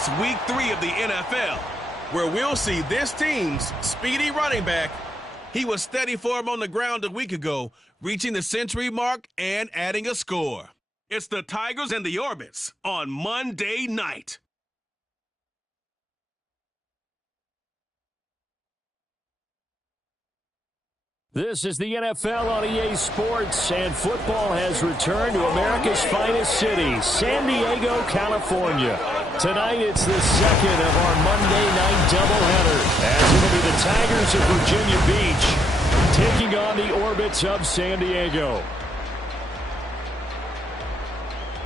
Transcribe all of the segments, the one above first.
It's week 3 of the NFL, where we'll see this team's speedy running back. He was steady for him on the ground a week ago, reaching the century mark and adding a score. It's the Tigers and the Orbits on Monday night. This is the NFL on EA Sports, and football has returned to America's finest city, San Diego, California. Tonight, it's the second of our Monday night doubleheader, as it'll be the Tigers of Virginia Beach taking on the Orbits of San Diego.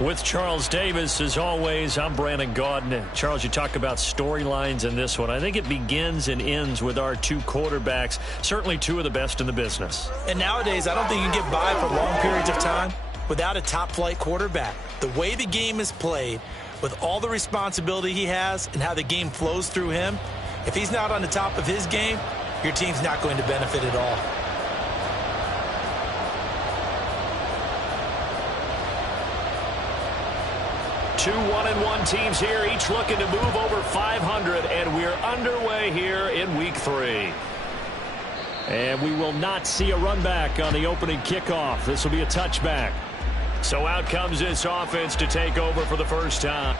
With Charles Davis, as always, I'm Brandon Gaudin. Charles, you talk about storylines in this one. I think it begins and ends with our two quarterbacks, certainly two of the best in the business. And nowadays, I don't think you can get by for long periods of time without a top-flight quarterback. The way the game is played, with all the responsibility he has and how the game flows through him, if he's not on the top of his game, your team's not going to benefit at all. Two 1-1 teams here, each looking to move over 500, and we're underway here in week 3. And we will not see a run back on the opening kickoff. This will be a touchback. So out comes this offense to take over for the first time.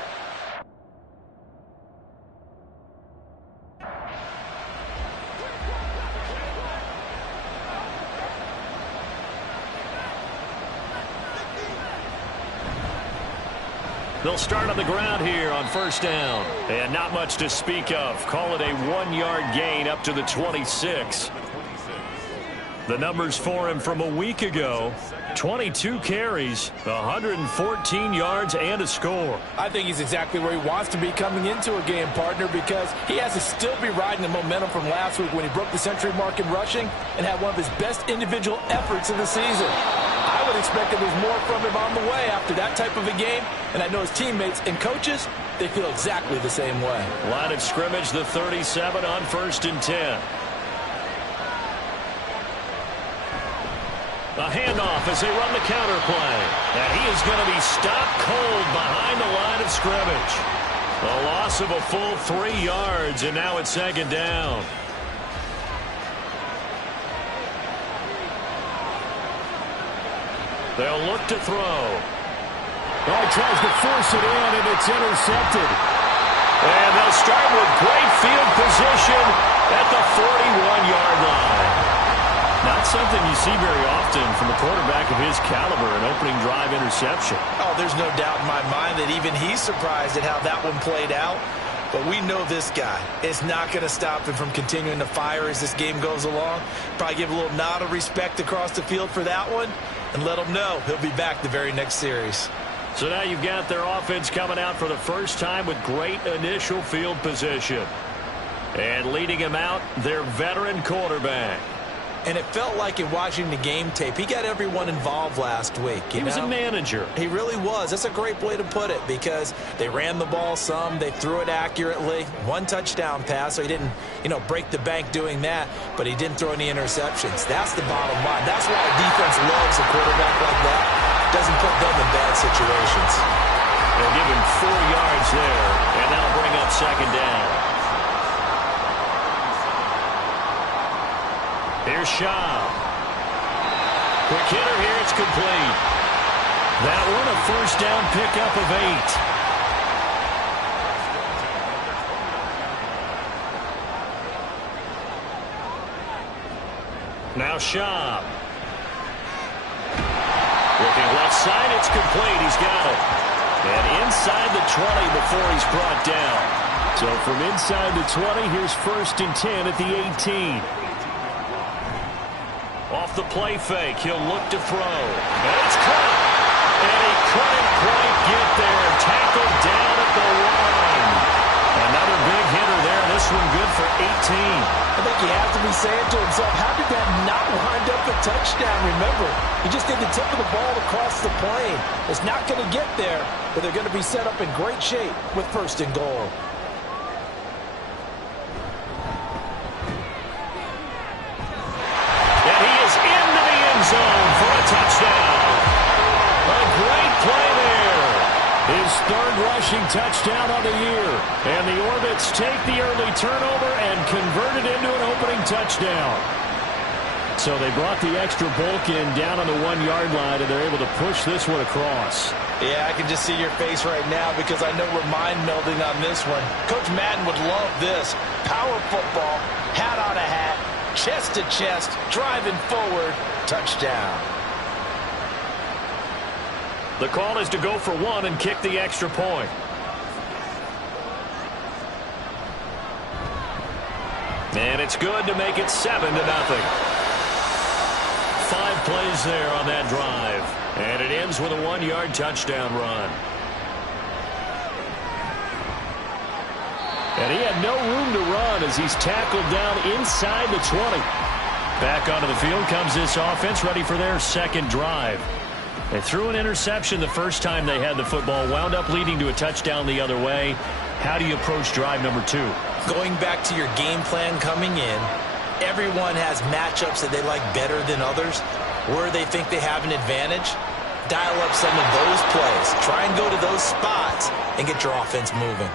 They'll start on the ground here on first down. And not much to speak of. Call it a 1-yard gain up to the 26. The numbers for him from a week ago: 22 carries, 114 yards, and a score. I think he's exactly where he wants to be coming into a game, partner, because he has to still be riding the momentum from last week when he broke the century mark in rushing and had one of his best individual efforts of the season. I would expect that there's more from him on the way after that type of a game, and I know his teammates and coaches, they feel exactly the same way. Line of scrimmage, the 37 on 1st and 10. A handoff as they run the counter play. And he is going to be stopped cold behind the line of scrimmage. A loss of a full 3 yards, and now it's 2nd down. They'll look to throw. Oh, he tries to force it in, and it's intercepted. And they'll start with great field position at the 41-yard line. Not something you see very often from a quarterback of his caliber, an opening drive interception. Oh, there's no doubt in my mind that even he's surprised at how that one played out. But we know this guy is not going to stop him from continuing to fire as this game goes along. Probably give a little nod of respect across the field for that one and let him know he'll be back the very next series. So now you've got their offense coming out for the first time with great initial field position. And leading him out, their veteran quarterback. And it felt like in watching the game tape, he got everyone involved last week. He was a manager. He really was. That's a great way to put it, because they ran the ball some, they threw it accurately. 1 touchdown pass, so he didn't, break the bank doing that, but he didn't throw any interceptions. That's the bottom line. That's why a defense loves a quarterback like that. Doesn't put them in bad situations. They'll give him 4 yards there, and that'll bring up 2nd down. Here's Schaub. Quick hitter here, it's complete. That one a first down pickup of 8. Now Schaub. Looking left side, it's complete. He's got it. And inside the 20 before he's brought down. So from inside the 20, here's 1st and 10 at the 18. Off the play fake, he'll look to throw. And it's caught. And he couldn't quite get there. Tackled down at the line. Another big hitter there. This one good for 18. I think he has to be saying to himself, how did that not wind up a touchdown? Remember, he just did the tip of the ball across the plane. It's not going to get there, but they're going to be set up in great shape with 1st and goal. Zone for a touchdown. A great play there. His third rushing touchdown on the year. And the Orbits take the early turnover and convert it into an opening touchdown. So they brought the extra bulk in down on the 1-yard line, and they're able to push this one across. Yeah, I can just see your face right now because I know we're mind-melding on this one. Coach Madden would love this. Power football, hat on a hat, chest to chest, driving forward, touchdown. The call is to go for one and kick the extra point. And it's good to make it 7-0. 5 plays there on that drive. And it ends with a 1-yard touchdown run. And he had no room to run as he's tackled down inside the 20. Back onto the field comes this offense, ready for their second drive. They threw an interception the first time they had the football, wound up leading to a touchdown the other way. How do you approach drive number 2? Going back to your game plan coming in, everyone has matchups that they like better than others. Where they think they have an advantage, dial up some of those plays. Try and go to those spots and get your offense moving.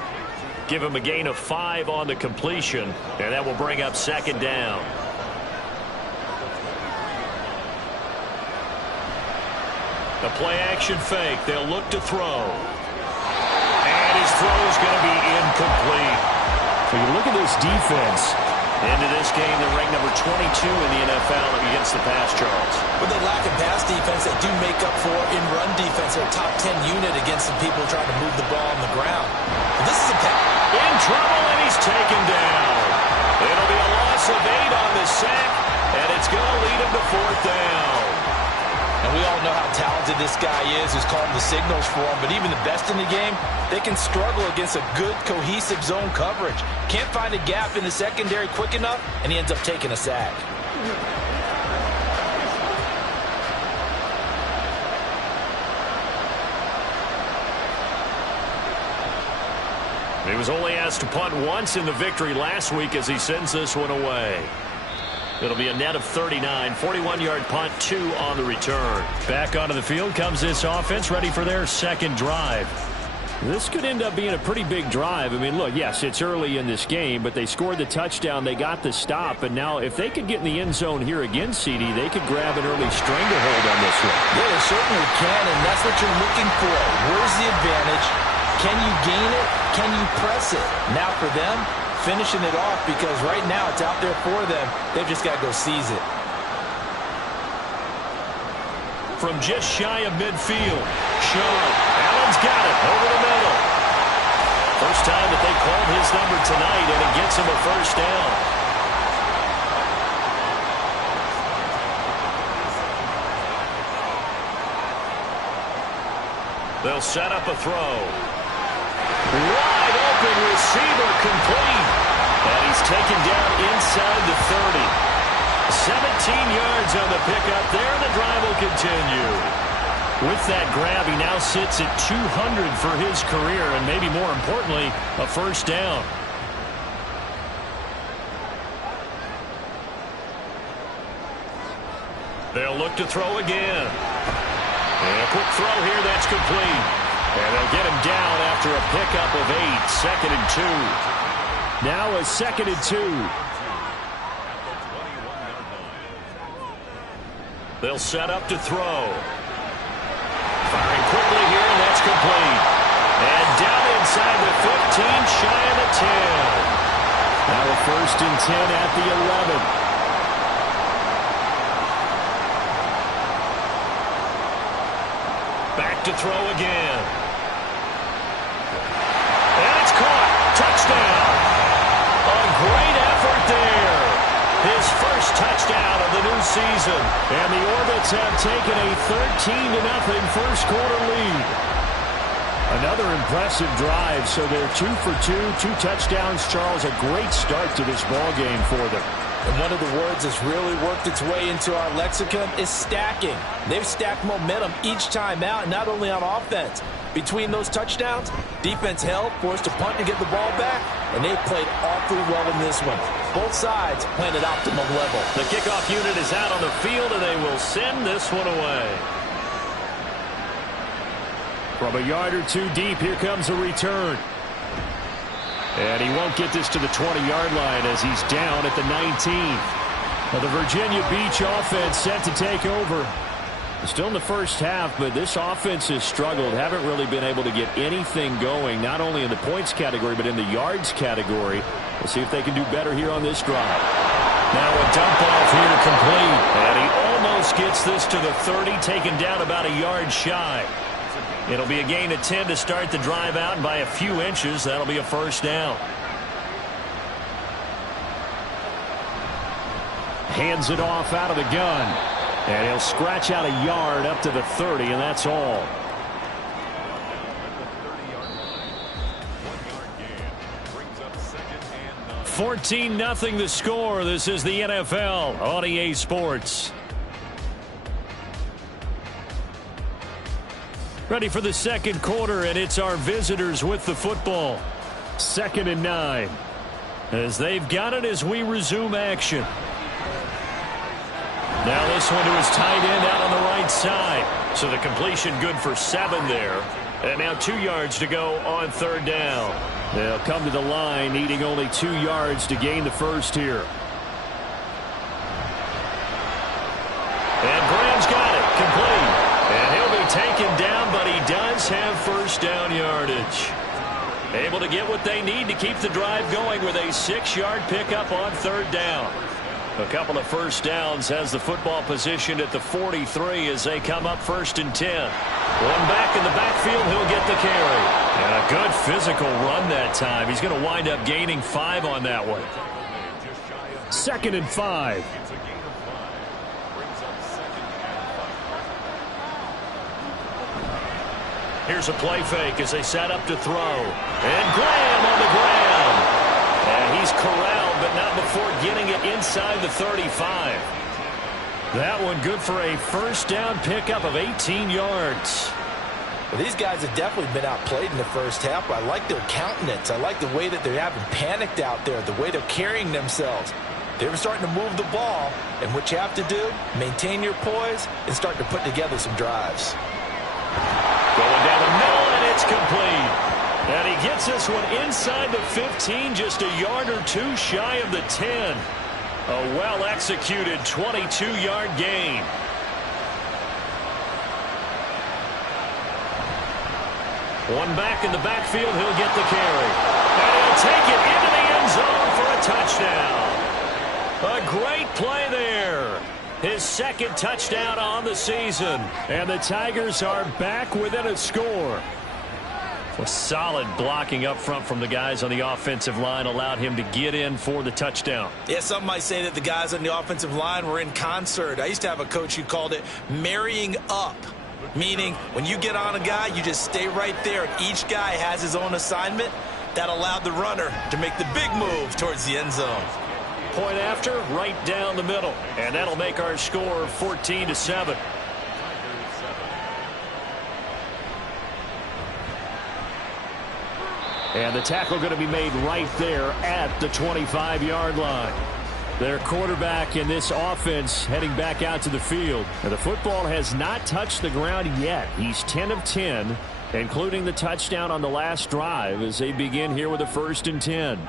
Give him a gain of 5 on the completion, and that will bring up second down. The play-action fake. They'll look to throw. And his throw is going to be incomplete. When you look at this defense, into this game, they're ranked number 22 in the NFL against the pass, Charles. With the lack of pass defense, they do make up for in run defense. They're a top 10 unit against some people trying to move the ball on the ground. But this is a pass. In trouble, and he's taken down. It'll be a loss of 8 on the sack, and it's going to lead him to 4th down. And we all know how talented this guy is who's calling the signals for him. But even the best in the game, they can struggle against a good, cohesive zone coverage. Can't find a gap in the secondary quick enough, and he ends up taking a sack. He was only asked to punt once in the victory last week as he sends this one away. It'll be a net of 39, 41-yard punt, 2 on the return. Back onto the field comes this offense, ready for their second drive. This could end up being a pretty big drive. I mean, look, yes, it's early in this game, but they scored the touchdown, they got the stop, and now if they could get in the end zone here again, CD, they could grab an early stranglehold on this one. Yeah, they certainly can, and that's what you're looking for. Where's the advantage? Can you gain it? Can you press it? Now for them, finishing it off, because right now it's out there for them. They've just got to go seize it. From just shy of midfield, Sean Allen's got it over the middle. First time that they called his number tonight, and it gets him a first down. They'll set up a throw. Wide open receiver, complete. And he's taken down inside the 30. 17 yards on the pickup there. The drive will continue. With that grab, he now sits at 200 for his career, and maybe more importantly, a first down. They'll look to throw again. And a quick throw here, that's complete. And they'll get him down after a pickup of 8, 2nd and 2. Now a 2nd and 2. They'll set up to throw. Firing quickly here, and that's complete. And down inside the 15, shy of the 10. Now a 1st and 10 at the 11. Back to throw again. And it's caught. Touchdown. A great effort there. His first touchdown of the new season. And the Orbits have taken a 13-0 first quarter lead. Another impressive drive. So they're 2 for 2, 2 touchdowns. Charles, a great start to this ball game for them. And one of the words that's really worked its way into our lexicon is stacking. They've stacked momentum each time out, not only on offense. Between those touchdowns, defense held, forced to punt to get the ball back, and they've played awfully well in this one. Both sides playing at optimum level. The kickoff unit is out on the field, and they will send this one away. From a yard or two deep, here comes a return. And he won't get this to the 20-yard line as he's down at the 19. Now the Virginia Beach offense set to take over. Still in the first half, but this offense has struggled. Haven't really been able to get anything going, not only in the points category, but in the yards category. We'll see if they can do better here on this drive. Now a dump off here complete. And he almost gets this to the 30, taken down about a yard shy. It'll be a gain of 10 to start the drive out, and by a few inches, that'll be a first down. Hands it off out of the gun. And he'll scratch out a yard up to the 30, and that's all. $14-0 the score. This is the NFL on EA Sports. Ready for the second quarter, and it's our visitors with the football. 2nd and 9. As they've got it as we resume action. Now this one to his tight end out on the right side. So the completion good for 7 there. And now 2 yards to go on 3rd down. They'll come to the line needing only 2 yards to gain the first here. And Graham's got it. Complete. And he'll be taken down, but he does have first down yardage. Able to get what they need to keep the drive going with a 6-yard pickup on 3rd down. A couple of first downs has the football positioned at the 43 as they come up 1st and 10. One back in the backfield, he'll get the carry. And a good physical run that time. He's going to wind up gaining 5 on that one. 2nd and 5. Here's a play fake as they set up to throw. And Graham on the ground. And he's corralled, but not before getting it inside the 35. That one good for a first down pickup of 18 yards. Well, these guys have definitely been outplayed in the first half, but I like their countenance. I like the way that they're having panicked out there, the way they're carrying themselves. They're starting to move the ball, and what you have to do, maintain your poise and start to put together some drives. Going down the middle, and it's complete. And he gets this one inside the 15, just a yard or 2 shy of the 10. A well-executed 22-yard gain. One back in the backfield, he'll get the carry. And he'll take it into the end zone for a touchdown. A great play there. His 2nd touchdown on the season. And the Tigers are back within a score. A solid blocking up front from the guys on the offensive line allowed him to get in for the touchdown. Yeah, some might say that the guys on the offensive line were in concert. I used to have a coach who called it marrying up, meaning when you get on a guy, you just stay right there, and each guy has his own assignment. That allowed the runner to make the big move towards the end zone. Point after, right down the middle. And that'll make our score 14-7. And the tackle going to be made right there at the 25-yard line. Their quarterback in this offense heading back out to the field. And the football has not touched the ground yet. He's 10 of 10, including the touchdown on the last drive as they begin here with a 1st and 10.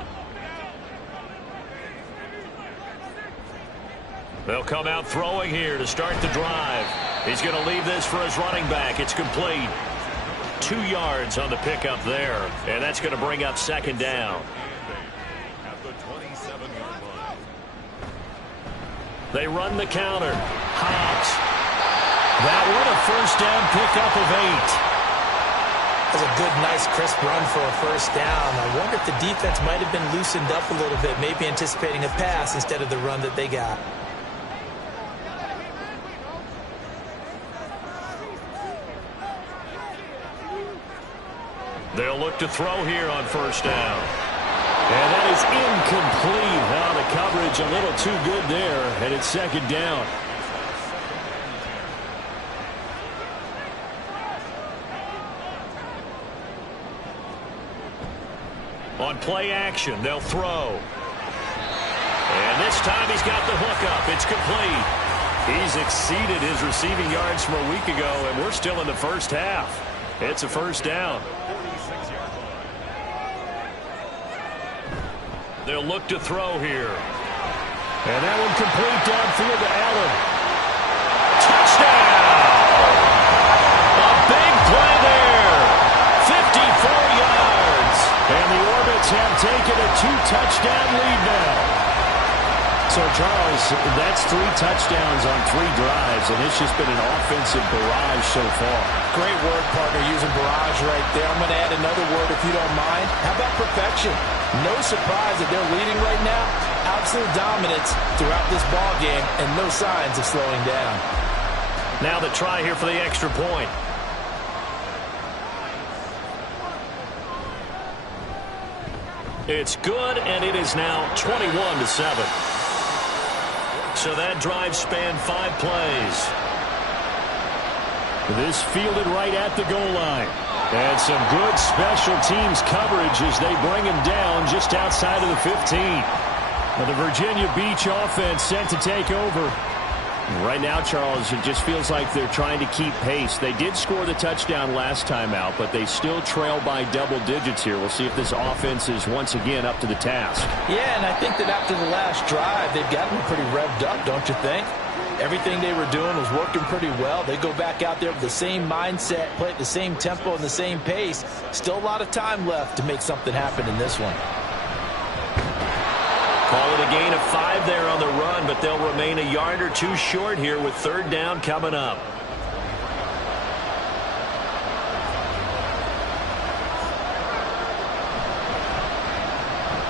They'll come out throwing here to start the drive. He's going to leave this for his running back. It's complete. 2 yards on the pickup there, and that's going to bring up 2nd down. They run the counter. Hobbs. That one a first down pickup of 8. That's a good, nice, crisp run for a first down. I wonder if the defense might have been loosened up a little bit, maybe anticipating a pass instead of the run that they got. They'll look to throw here on first down. And that is incomplete. Now the coverage a little too good there, and it's 2nd down. On play action, they'll throw. And this time he's got the hook up. It's complete. He's exceeded his receiving yards from a week ago, and we're still in the first half. It's a first down. They'll look to throw here. And that one complete downfield to Allen. Touchdown! A big play there. 54 yards. And the Orbits have taken a 2-touchdown lead now. So, Charles, that's 3 touchdowns on 3 drives, and it's just been an offensive barrage so far. Great word, partner, using barrage right there. I'm going to add another word if you don't mind. How about perfection? No surprise that they're leading right now. Absolute dominance throughout this ball game, and no signs of slowing down. Now the try here for the extra point. It's good, and it is now 21-7. So that drive spanned 5 plays. This fielded right at the goal line. And some good special teams coverage as they bring him down just outside of the 15. Now the Virginia Beach offense set to take over. Right now, Charles, it just feels like they're trying to keep pace. They did score the touchdown last time out, but they still trail by double digits here. We'll see if this offense is once again up to the task. Yeah, and I think that after the last drive, they've gotten pretty revved up, don't you think? Everything they were doing was working pretty well. They go back out there with the same mindset, play at the same tempo and the same pace. Still a lot of time left to make something happen in this one. Call it a gain of 5 there on the run, but they'll remain a yard or 2 short here with 3rd down coming up.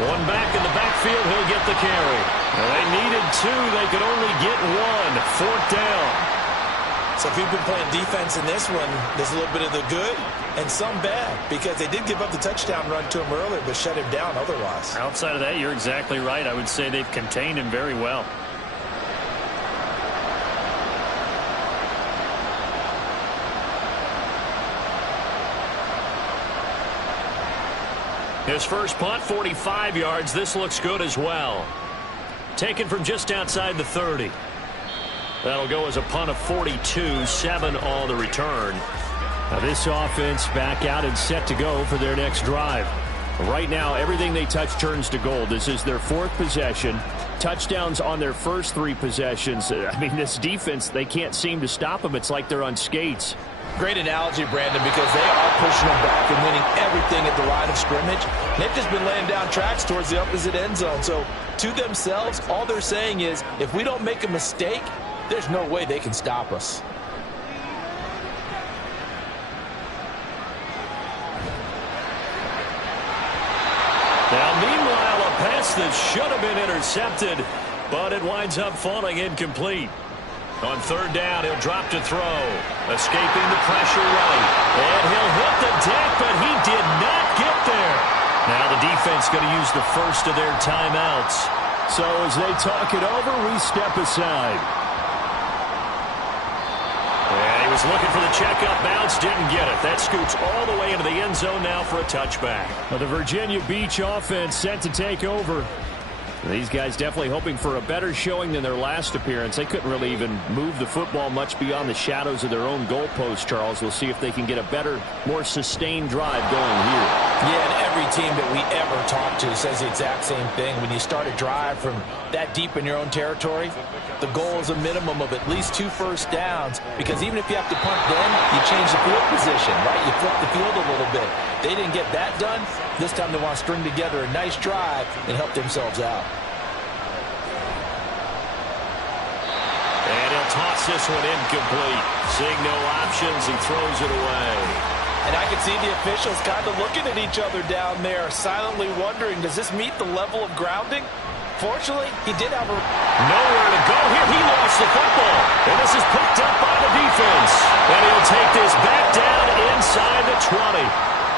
One back in the backfield, he'll get the carry. Now they needed 2, they could only get 1. 4th down. So if you've been playing defense in this one, there's a little bit of the good and some bad, because they did give up the touchdown run to him earlier, but shut him down otherwise. Outside of that, you're exactly right. I would say they've contained him very well. His first punt, 45 yards. This looks good as well. Taken from just outside the 30. That'll go as a punt of 42, 7 on the return. Now this offense back out and set to go for their next drive. Right now, everything they touch turns to gold. This is their 4th possession. Touchdowns on their first 3 possessions. I mean, this defense, they can't seem to stop them. It's like they're on skates. Great analogy, Brandon, because they are pushing them back and winning everything at the line of scrimmage. They've just been laying down tracks towards the opposite end zone. So to themselves, all they're saying is, if we don't make a mistake, there's no way they can stop us. Now, meanwhile, a pass that should have been intercepted, but it winds up falling incomplete. On 3rd down, he'll drop to throw. Escaping the pressure right. And he'll hit the deck, but he did not get there. Now the defense going to use the first of their timeouts. So as they talk it over, we step aside. And he was looking for the checkup bounce, didn't get it. That scoots all the way into the end zone now for a touchback. Well, the Virginia Beach offense set to take over. These guys definitely hoping for a better showing than their last appearance. They couldn't really even move the football much beyond the shadows of their own goalpost, Charles. We'll see if they can get a better, more sustained drive going here. Yeah, and every team that we ever talk to says the exact same thing. When you start a drive from that deep in your own territory, the goal is a minimum of at least 2 first downs, because even if you have to punt then, you change the field position, right? You flip the field a little bit. They didn't get that done. This time they want to string together a nice drive and help themselves out. And he'll toss this one incomplete. Seeing no options, he throws it away. And I can see the officials kind of looking at each other down there, silently wondering, does this meet the level of grounding? Fortunately, he did have nowhere to go here. He lost the football. And this is picked up by the defense. And he'll take this back down inside the 20.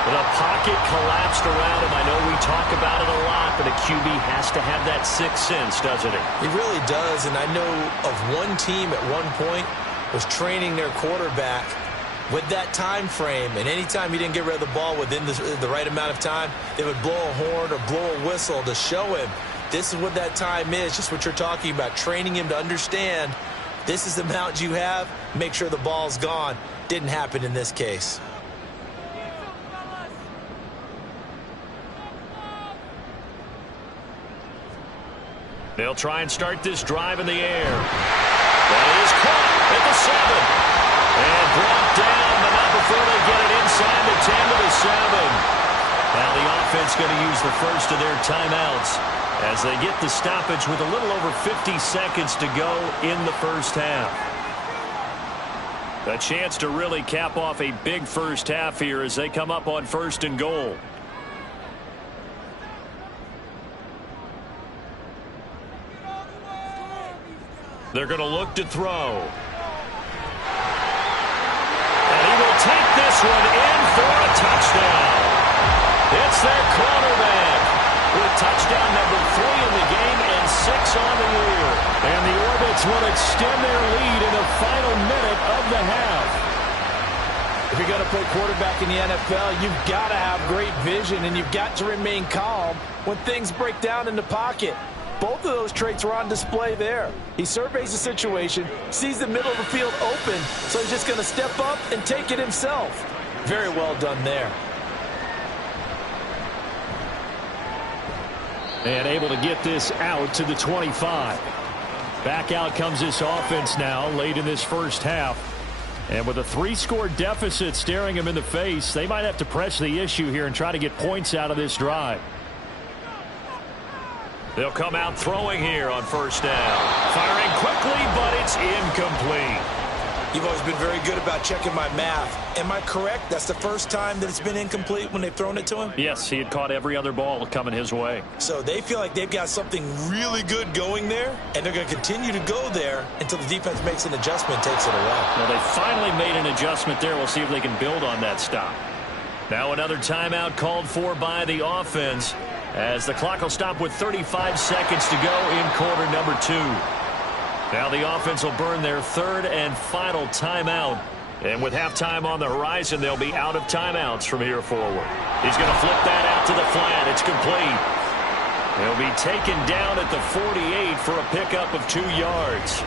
The pocket collapsed around him. I know we talk about it a lot, but a QB has to have that 6th sense, doesn't it? He really does, and I know of one team at one point was training their quarterback with that time frame, and anytime he didn't get rid of the ball within the right amount of time, they would blow a horn or blow a whistle to show him this is what that time is, just what you're talking about, training him to understand this is the amount you have, make sure the ball's gone. Didn't happen in this case. They'll try and start this drive in the air. That is caught at the 7. And brought down, but not before they get it inside the 10 to the 7. Now the offense going to use the first of their timeouts as they get the stoppage with a little over 50 seconds to go in the first half. A chance to really cap off a big first half here as they come up on 1st and goal. They're going to look to throw. And he will take this one in for a touchdown. It's their quarterback with touchdown number 3 in the game and 6 on the year. And the Orbits will extend their lead in the final minute of the half. If you're going to play quarterback in the NFL, you've got to have great vision, and you've got to remain calm when things break down in the pocket. Both of those traits were on display there. He surveys the situation, sees the middle of the field open, so he's just going to step up and take it himself. Very well done there. And able to get this out to the 25. Back out comes this offense now late in this first half. And with a 3-score deficit staring them in the face, they might have to press the issue here and try to get points out of this drive. They'll come out throwing here on 1st down. Firing quickly, but it's incomplete. You've always been very good about checking my math. Am I correct? That's the first time that it's been incomplete when they've thrown it to him? Yes, he had caught every other ball coming his way. So they feel like they've got something really good going there, and they're going to continue to go there until the defense makes an adjustment and takes it away. Well, they finally made an adjustment there. We'll see if they can build on that stop. Now another timeout called for by the offense, as the clock will stop with 35 seconds to go in quarter number 2. Now the offense will burn their 3rd and final timeout. And with halftime on the horizon, they'll be out of timeouts from here forward. He's going to flip that out to the flat. It's complete. He'll be taken down at the 48 for a pickup of 2 yards.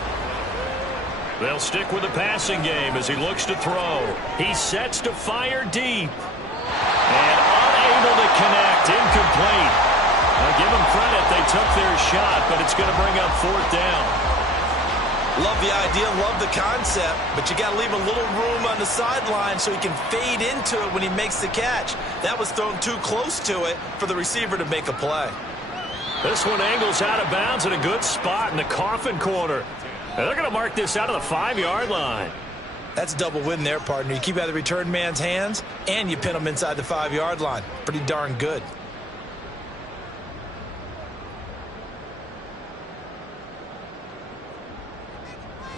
They'll stick with the passing game as he looks to throw. He sets to fire deep. And unable to connect. Incomplete. Now give them credit. They took their shot, but it's going to bring up 4th down. Love the idea, love the concept, but you got to leave a little room on the sideline so he can fade into it when he makes the catch. That was thrown too close to it for the receiver to make a play. This one angles out of bounds in a good spot in the coffin corner. And they're going to mark this out of the 5-yard line. That's a double win there, partner. You keep out of the return man's hands, and you pin him inside the 5-yard line. Pretty darn good.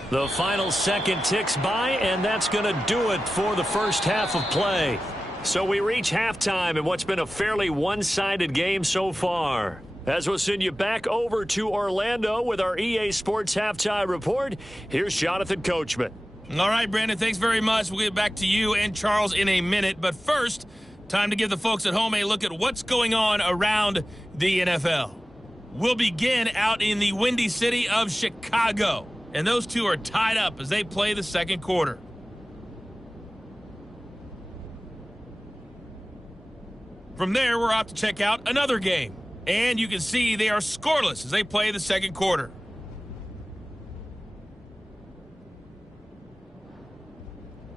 The final second ticks by, and that's going to do it for the first half of play. So we reach halftime in what's been a fairly one-sided game so far. As we'll send you back over to Orlando with our EA Sports Halftime Report, here's Jonathan Coachman. All right, Brandon, thanks very much. We'll get back to you and Charles in a minute. But first, time to give the folks at home a look at what's going on around the NFL. We'll begin out in the windy city of Chicago. And those two are tied up as they play the second quarter. From there, we're off to check out another game. And you can see they are scoreless as they play the second quarter.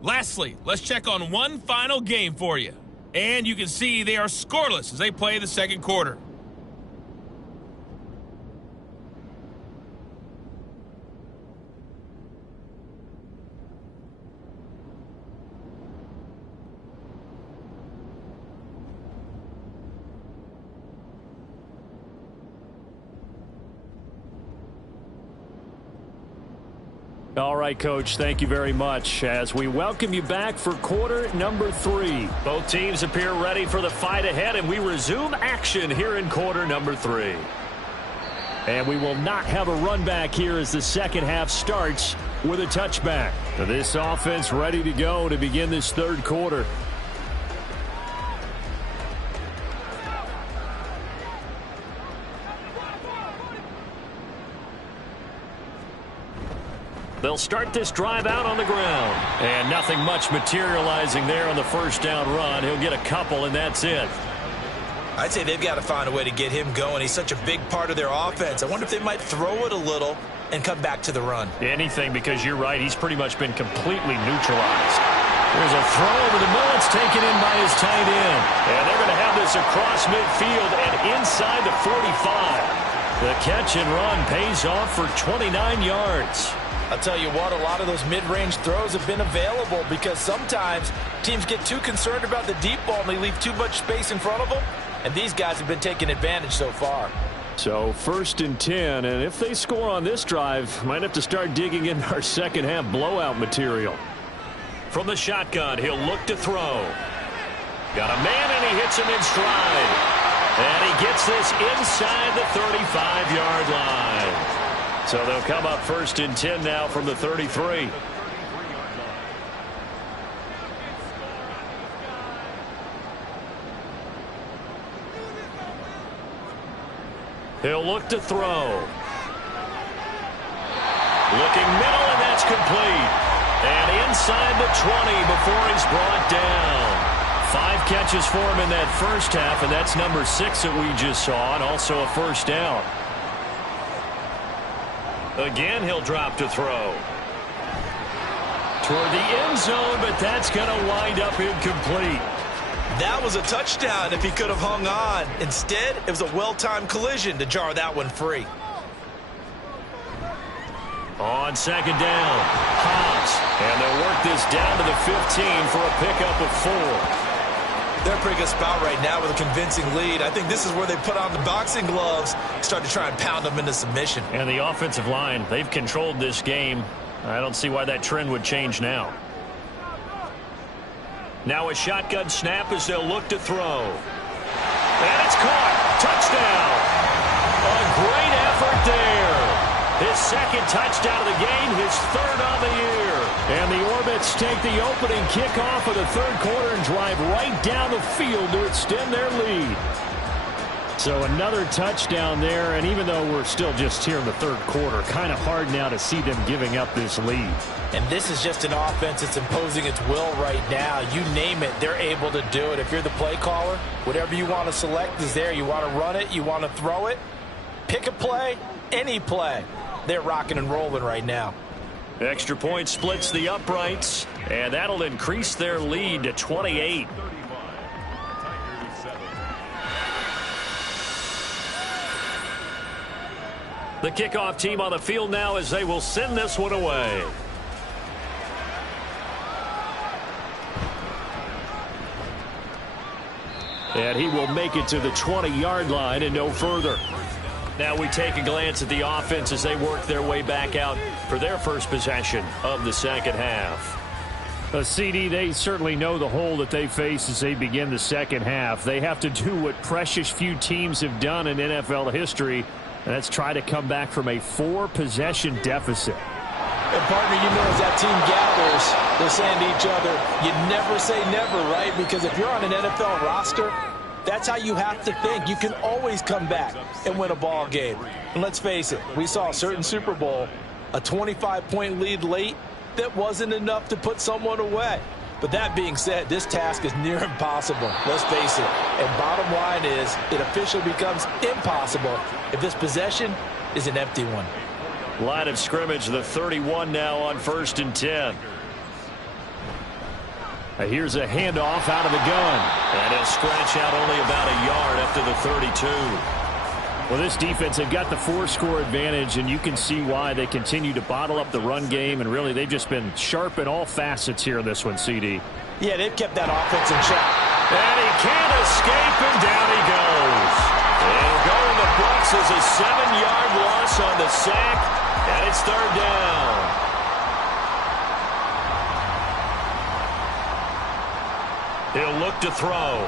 Lastly, let's check on one final game for you. And you can see they are scoreless as they play the second quarter. All right, Coach, thank you very much as we welcome you back for quarter number 3. Both teams appear ready for the fight ahead, and we resume action here in quarter number 3. And we will not have a run back here as the second half starts with a touchback. This offense ready to go to begin this third quarter. They'll start this drive out on the ground. And nothing much materializing there on the first down run. He'll get a couple, and that's it. I'd say they've got to find a way to get him going. He's such a big part of their offense. I wonder if they might throw it a little and come back to the run. Anything, because you're right. He's pretty much been completely neutralized. There's a throw over the middle. It's taken in by his tight end. And they're going to have this across midfield and inside the 45. The catch and run pays off for 29 yards. I'll tell you what, a lot of those mid-range throws have been available because sometimes teams get too concerned about the deep ball and they leave too much space in front of them. And these guys have been taking advantage so far. So 1st and 10, and if they score on this drive, might have to start digging in our second half blowout material. From the shotgun, he'll look to throw. Got a man, and he hits him in stride. And he gets this inside the 35-yard line. So they'll come up 1st and 10 now from the 33. He'll look to throw. Looking middle, and that's complete. And inside the 20 before he's brought down. 5 catches for him in that first half, and that's number 6 that we just saw, and also a first down. Again, he'll drop to throw. Toward the end zone, but that's going to wind up incomplete. That was a touchdown if he could have hung on. Instead, it was a well-timed collision to jar that one free. On second down, Hobbs. And they'll work this down to the 15 for a pickup of 4. They're in a pretty good spot right now with a convincing lead. I think this is where they put on the boxing gloves, start to try and pound them into submission. And the offensive line, they've controlled this game. I don't see why that trend would change now. Now a shotgun snap as they'll look to throw. And it's caught. Touchdown. A great effort there. His second touchdown of the game, his 3rd on the year. And the Orbits take the opening kickoff of the 3rd quarter and drive right down the field to extend their lead. So another touchdown there, and even though we're still just here in the 3rd quarter, kind of hard now to see them giving up this lead. And this is just an offense that's imposing its will right now. You name it, they're able to do it. If you're the play caller, whatever you want to select is there. You want to run it, you want to throw it, pick a play, any play. They're rocking and rolling right now. Extra point splits the uprights, and that'll increase their lead to 28. The kickoff team on the field now as they will send this one away. And he will make it to the 20-yard line and no further. Now we take a glance at the offense as they work their way back out for their first possession of the second half. CD, they certainly know the hole that they face as they begin the second half. They have to do what precious few teams have done in NFL history, and that's try to come back from a 4-possession deficit. And partner, you know, as that team gathers, they're saying to each other, you never say never, right? Because if you're on an NFL roster, that's how you have to think. You can always come back and win a ball game. And let's face it, we saw a certain Super Bowl, a 25-point lead late that wasn't enough to put someone away. But that being said, this task is near impossible. Let's face it. And bottom line is, it officially becomes impossible if this possession is an empty one. Line of scrimmage, the 31 now on 1st and 10. Here's a handoff out of the gun. And he'll scratch out only about a yard after the 32. Well, this defense, they've got the 4-score advantage, and you can see why they continue to bottle up the run game, and really they've just been sharp in all facets here in this one, CD. Yeah, they've kept that offense in check. And he can't escape, and down he goes. It'll go in the books as a 7-yard loss on the sack, and it's 3rd down. He'll look to throw.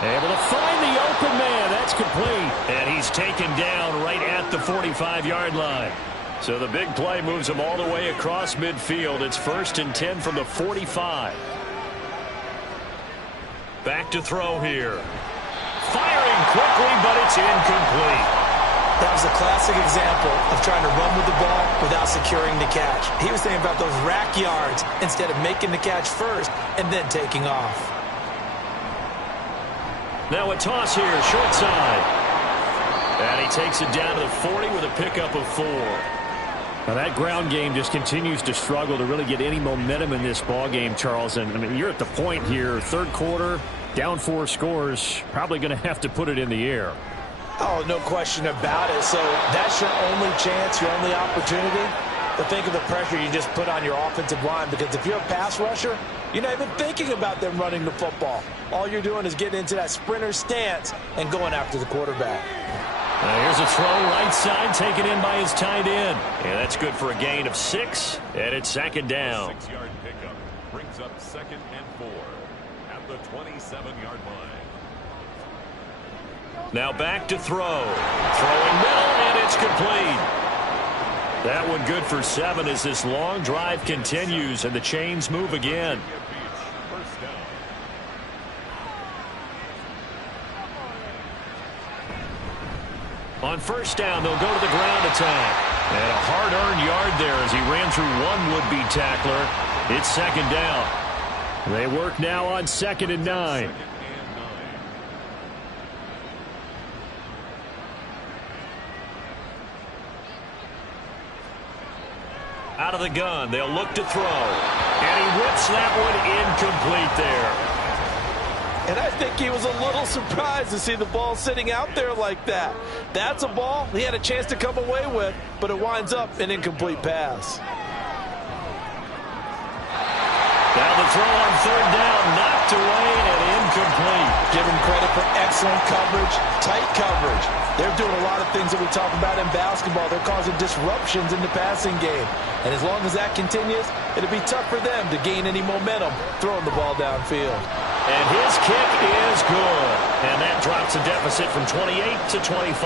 Able to find the open man. That's complete. And he's taken down right at the 45-yard line. So the big play moves him all the way across midfield. It's 1st and 10 from the 45. Back to throw here. Firing quickly, but it's incomplete. That was a classic example of trying to run with the ball without securing the catch. He was thinking about those rack yards instead of making the catch first and then taking off. Now a toss here, short side. And he takes it down to the 40 with a pickup of 4. Now that ground game just continues to struggle to really get any momentum in this ball game, Charles. And I mean, you're at the point here, third quarter, down 4 scores, probably going to have to put it in the air. Oh, no question about it. So that's your only chance, your only opportunity. But think of the pressure you just put on your offensive line, because if you're a pass rusher, you're not even thinking about them running the football. All you're doing is getting into that sprinter stance and going after the quarterback. Here's a throw right side, taken in by his tight end. And that's good for a gain of 6, and it's second down. 6-yard pickup brings up 2nd and 4 at the 27-yard line. Now back to throw. Throwing middle, and it's complete. That one good for 7 as this long drive continues, and the chains move again. First down. On first down, they'll go to the ground attack. And a hard-earned yard there as he ran through one would-be tackler. It's second down. They work now on 2nd and 9. Out of the gun, they'll look to throw. And he whips that one incomplete there. And I think he was a little surprised to see the ball sitting out there like that. That's a ball he had a chance to come away with, but it winds up an incomplete pass. Now the throw on third down, knocked away and incomplete. Give him credit for excellent coverage, tight coverage. They're doing a lot of things that we talk about in basketball. They're causing disruptions in the passing game. And as long as that continues, it'll be tough for them to gain any momentum throwing the ball downfield. And his kick is good. And that drops a deficit from 28 to 25.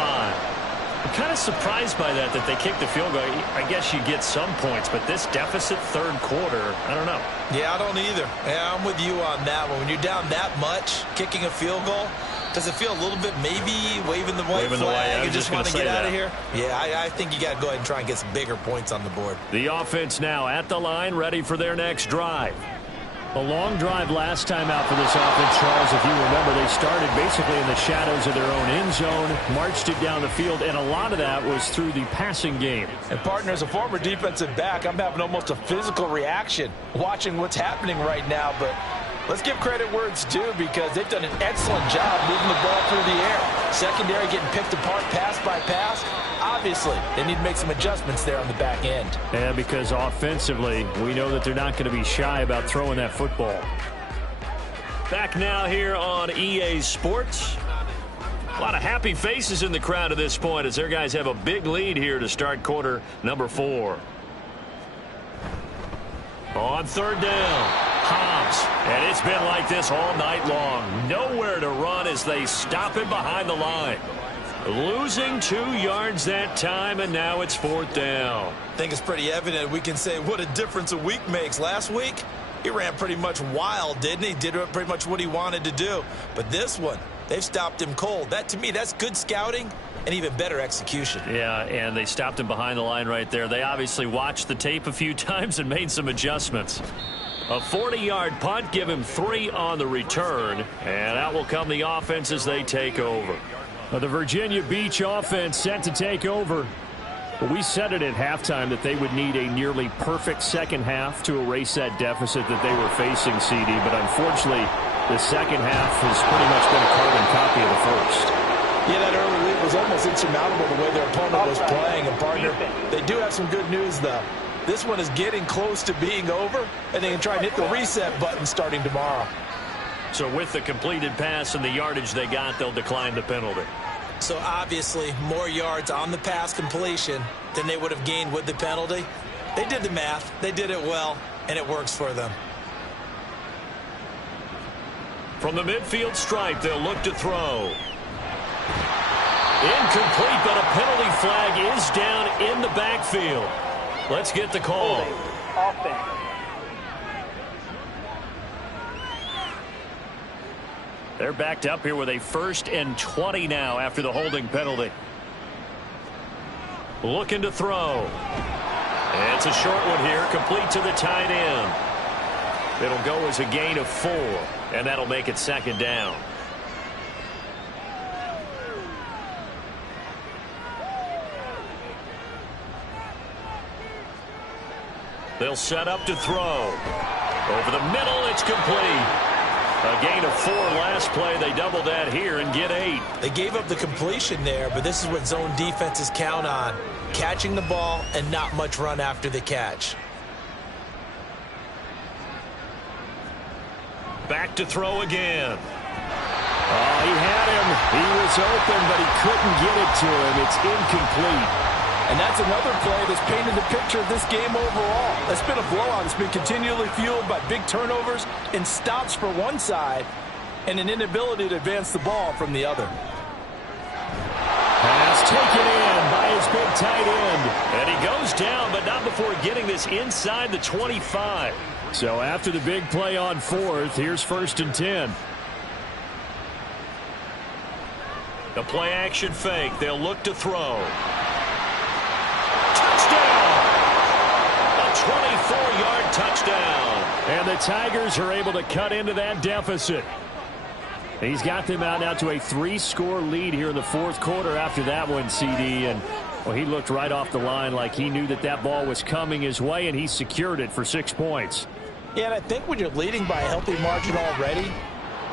I'm kind of surprised by that they kicked the field goal. I guess you get some points, but this deficit third quarter, I don't know. Yeah, I don't either. Yeah, I'm with you on that one. When you're down that much, kicking a field goal, does it feel a little bit maybe waving the white flag and just want to get out of here? Yeah, I think you got to go ahead and try and get some bigger points on the board. The offense now at the line, ready for their next drive. A long drive last time out for this offense, Charles. If you remember, they started basically in the shadows of their own end zone, marched it down the field, and a lot of that was through the passing game. And, partner, as a former defensive back, I'm having almost a physical reaction watching what's happening right now. But let's give credit where it's due, because they've done an excellent job moving the ball through the air. Secondary getting picked apart pass by pass. Obviously, they need to make some adjustments there on the back end. And because offensively, we know that they're not going to be shy about throwing that football. Back now here on EA Sports. A lot of happy faces in the crowd at this point as their guys have a big lead here to start quarter number 4. On third down, Hobbs. And it's been like this all night long. Nowhere to run as they stop him behind the line. Losing 2 yards that time, and now it's 4th down. I think it's pretty evident. We can say what a difference a week makes. Last week, he ran pretty much wild, didn't he? Did pretty much what he wanted to do. But this one, they've stopped him cold. That, to me, that's good scouting and even better execution. Yeah, and they stopped him behind the line right there. They obviously watched the tape a few times and made some adjustments. A 40-yard punt, give him 3 on the return, and out will come the offense as they take over. The Virginia Beach offense set to take over. But we said it at halftime that they would need a nearly perfect second half to erase that deficit that they were facing, CD. But unfortunately, the second half has pretty much been a carbon copy of the first. Yeah, that early lead was almost insurmountable the way their opponent was playing. And, partner, they do have some good news, though. This one is getting close to being over, and they can try and hit the reset button starting tomorrow. So with the completed pass and the yardage they got, they'll decline the penalty. So obviously more yards on the pass completion than they would have gained with the penalty. They did the math. They did it well, and it works for them. From the midfield stripe, they'll look to throw. Incomplete, but a penalty flag is down in the backfield. Let's get the call. Offense. They're backed up here with a 1st and 20 now after the holding penalty. Looking to throw. And it's a short one here, complete to the tight end. It'll go as a gain of 4, and that'll make it 2nd down. They'll set up to throw. Over the middle, it's complete. A gain of 4 last play. They double that here and get 8. They gave up the completion there, but this is what zone defenses count on. Catching the ball and not much run after the catch. Back to throw again. Oh, he had him. He was open, but he couldn't get it to him. It's incomplete. And that's another play that's painted the picture of this game overall. That's been a blowout. It's been continually fueled by big turnovers and stops for one side and an inability to advance the ball from the other. Pass taken in by his big tight end. And he goes down, but not before getting this inside the 25. So after the big play on 4th, here's 1st and 10. The play action fake. They'll look to throw. Touchdown! A 24-yard touchdown. And the Tigers are able to cut into that deficit. He's got them out now to a 3-score lead here in the 4th quarter after that one, CD. And well, he looked right off the line like he knew that that ball was coming his way, and he secured it for 6 points. Yeah, and I think when you're leading by a healthy margin already,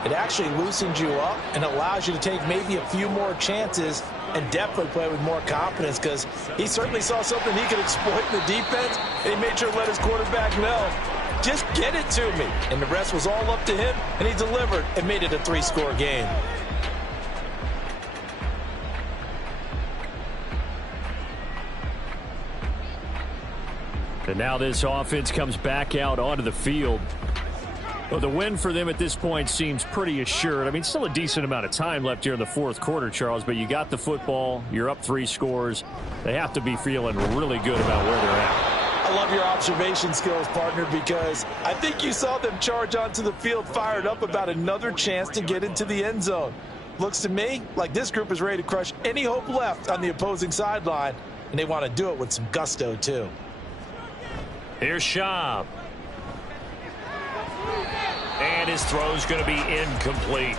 it actually loosens you up and allows you to take maybe a few more chances and definitely play with more confidence, because he certainly saw something he could exploit in the defense, and he made sure to let his quarterback know, just get it to me. And the rest was all up to him, and he delivered and made it a 3-score game. And now this offense comes back out onto the field. Well, the win for them at this point seems pretty assured. I mean, still a decent amount of time left here in the 4th quarter, Charles, but you got the football. You're up 3 scores. They have to be feeling really good about where they're at. I love your observation skills, partner, because I think you saw them charge onto the field fired up about another chance to get into the end zone. Looks to me like this group is ready to crush any hope left on the opposing sideline, and they want to do it with some gusto, too. Here's Schaub. And his throw's going to be incomplete.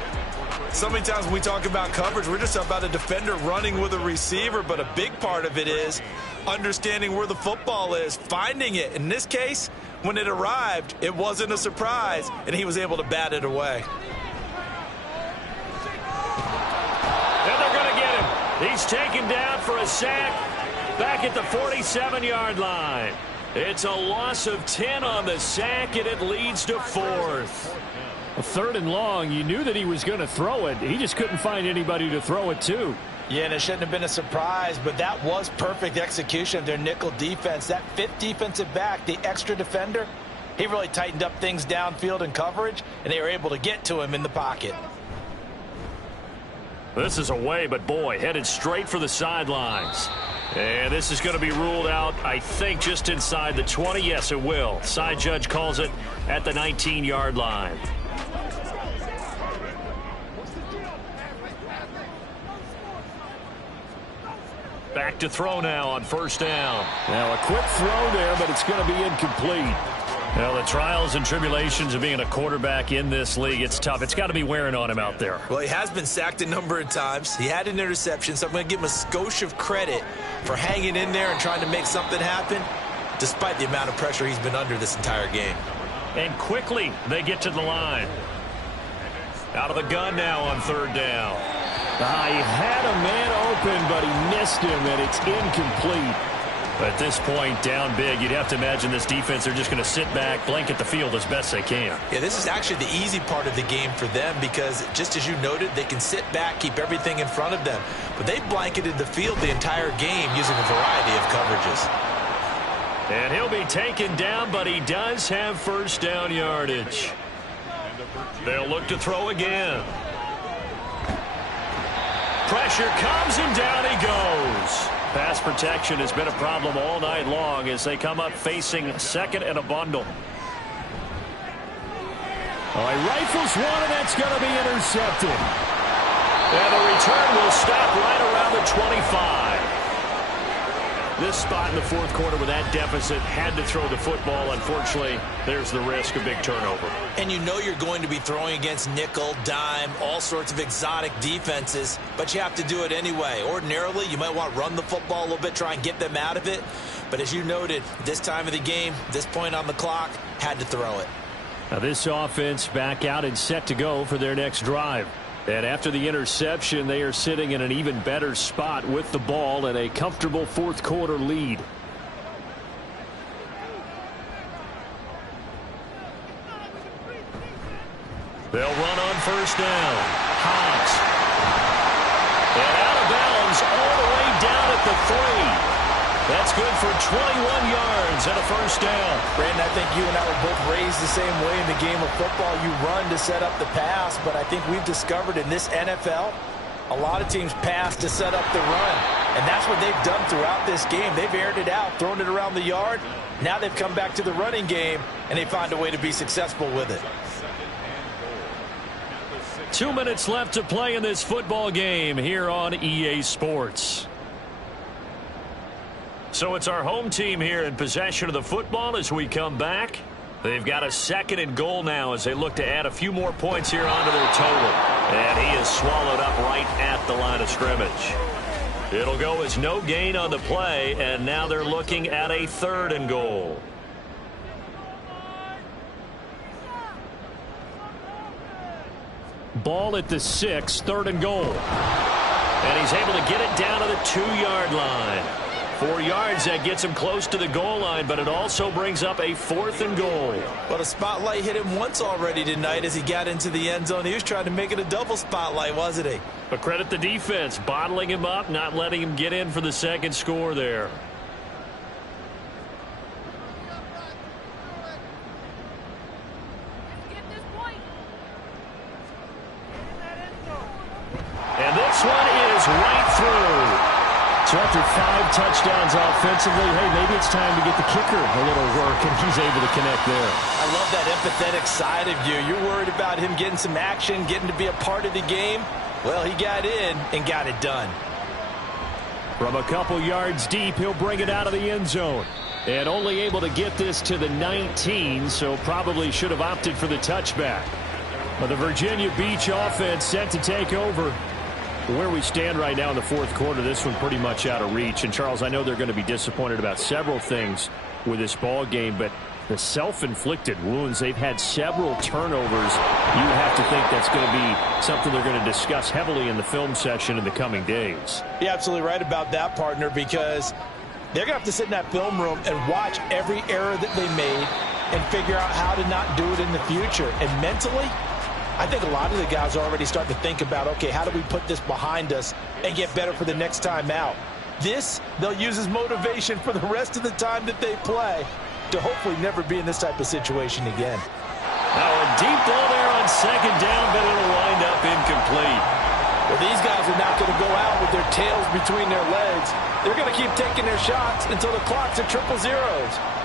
So many times when we talk about coverage, we're just about a defender running with a receiver, but a big part of it is understanding where the football is, finding it. In this case, when it arrived, it wasn't a surprise, and he was able to bat it away. And they're going to get him. He's taken down for a sack back at the 47-yard line. It's a loss of 10 on the sack, and it leads to 4th. A 3rd and long, you knew that he was going to throw it. He just couldn't find anybody to throw it to. Yeah, and it shouldn't have been a surprise, but that was perfect execution of their nickel defense. That 5th defensive back, the extra defender, he really tightened up things downfield in coverage, and they were able to get to him in the pocket. This is away, but boy, headed straight for the sidelines. And this is going to be ruled out, I think, just inside the 20. Yes, it will. Side judge calls it at the 19-yard line. Back to throw now on 1st down. Now a quick throw there, but it's going to be incomplete. Well, the trials and tribulations of being a quarterback in this league, it's tough. It's got to be wearing on him out there. Well, he has been sacked a number of times. He had an interception, so I'm going to give him a skosh of credit for hanging in there and trying to make something happen, despite the amount of pressure he's been under this entire game. And quickly, they get to the line. Out of the gun now on 3rd down. He had a man open, but he missed him, and it's incomplete. At this point, down big, you'd have to imagine this defense, they're just going to sit back, blanket the field as best they can. Yeah, this is actually the easy part of the game for them because, just as you noted, they can sit back, keep everything in front of them. But they blanketed the field the entire game using a variety of coverages. And he'll be taken down, but he does have 1st down yardage. They'll look to throw again. Pressure comes, and down he goes. Pass protection has been a problem all night long as they come up facing 2nd and a bundle. Oh, he rifles one, and that's going to be intercepted. And the return will stop right around the 25. this spot in the fourth quarter with that deficit, had to throw the football. Unfortunately, there's the risk of big turnover. And you know you're going to be throwing against nickel, dime, all sorts of exotic defenses, but you have to do it anyway. Ordinarily, you might want to run the football a little bit, try and get them out of it. But as you noted, this time of the game, this point on the clock, had to throw it. Now this offense back out and set to go for their next drive. And after the interception, they are sitting in an even better spot with the ball and a comfortable fourth quarter lead. They'll run on first down. Hobbs. And out of bounds all the way down at the 3. That's good for 21 yards and a first down. Brandon, I think you and I were both raised the same way in the game of football. You run to set up the pass, but I think we've discovered in this NFL, a lot of teams pass to set up the run. And that's what they've done throughout this game. They've aired it out, thrown it around the yard. Now they've come back to the running game, and they find a way to be successful with it. 2 minutes left to play in this football game here on EA Sports. So it's our home team here in possession of the football as we come back. They've got a 2nd and goal now as they look to add a few more points here onto their total. And he is swallowed up right at the line of scrimmage. It'll go as no gain on the play, and now they're looking at a 3rd and goal. Ball at the 6, 3rd and goal. And he's able to get it down to the 2-yard line. 4 yards, that gets him close to the goal line, but it also brings up a 4th and goal. But a spotlight hit him once already tonight as he got into the end zone. He was trying to make it a double spotlight, wasn't he? But credit the defense, bottling him up, not letting him get in for the 2nd score there. And this one is right through. So after 5 touchdowns offensively, hey, maybe it's time to get the kicker a little work, and he's able to connect there. I love that empathetic side of you. You're worried about him getting some action, getting to be a part of the game. Well, he got in and got it done. From a couple yards deep, he'll bring it out of the end zone. And only able to get this to the 19, so probably should have opted for the touchback. But the Virginia Beach offense set to take over. Where we stand right now in the fourth quarter, this one pretty much out of reach. And, Charles, I know they're going to be disappointed about several things with this ball game, but the self-inflicted wounds, they've had several turnovers. You have to think that's going to be something they're going to discuss heavily in the film session in the coming days. You're absolutely right about that, partner, because they're going to have to sit in that film room and watch every error that they made and figure out how to not do it in the future. And mentally, I think a lot of the guys are already starting to think about, okay, how do we put this behind us and get better for the next time out? This, they'll use as motivation for the rest of the time that they play to hopefully never be in this type of situation again. Now a deep ball there on 2nd down, but it'll wind up incomplete. Well, these guys are not going to go out with their tails between their legs. They're going to keep taking their shots until the clock's at 000.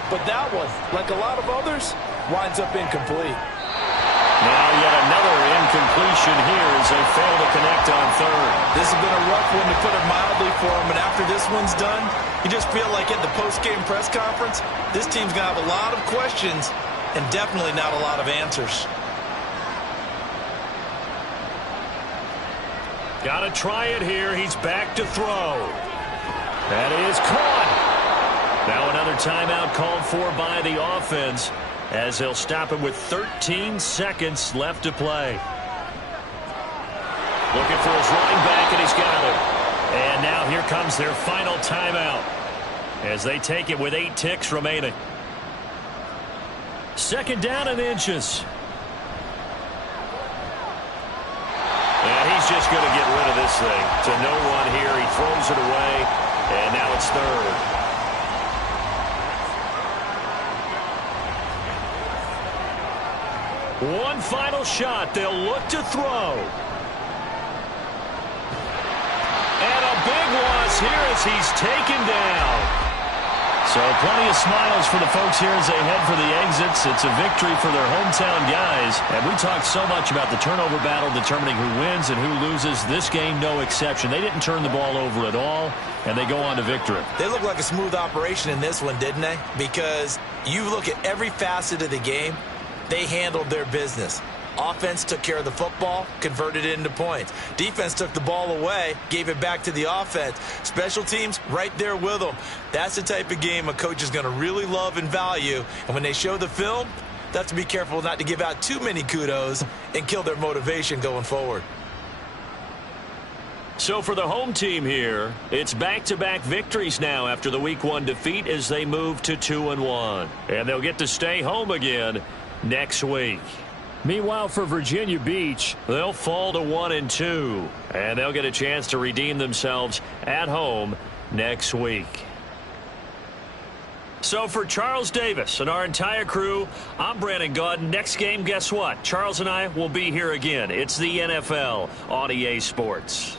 But that one, like a lot of others, winds up incomplete. Now yet another incompletion here as they fail to connect on 3rd. This has been a rough one, to put it mildly, for them. And after this one's done, you just feel like at the post-game press conference, this team's going to have a lot of questions and definitely not a lot of answers. Got to try it here. He's back to throw. That is caught. Now another timeout called for by the offense, as they'll stop it with 13 seconds left to play. Looking for his running back, and he's got it. And now here comes their final timeout as they take it with 8 ticks remaining. 2nd down and inches. And he's just going to get rid of this thing to no one here. He throws it away, and now it's 3rd. One final shot. They'll look to throw. And a big loss here as he's taken down. So plenty of smiles for the folks here as they head for the exits. It's a victory for their hometown guys. And we talked so much about the turnover battle determining who wins and who loses. This game, no exception. They didn't turn the ball over at all, and they go on to victory. They look like a smooth operation in this one, didn't they? Because you look at every facet of the game, they handled their business. Offense took care of the football, converted it into points. Defense took the ball away, gave it back to the offense. Special teams, right there with them. That's the type of game a coach is going to really love and value. And when they show the film, they have to be careful not to give out too many kudos and kill their motivation going forward. So for the home team here, it's back-to-back victories now after the Week 1 defeat as they move to 2-1. And they'll get to stay home again next week. Meanwhile, for Virginia Beach, they'll fall to 1-2, and they'll get a chance to redeem themselves at home next week. So for Charles Davis and our entire crew, I'm Brandon Gaudin. Next game, guess what? Charles and I will be here again. It's the NFL on EA Sports.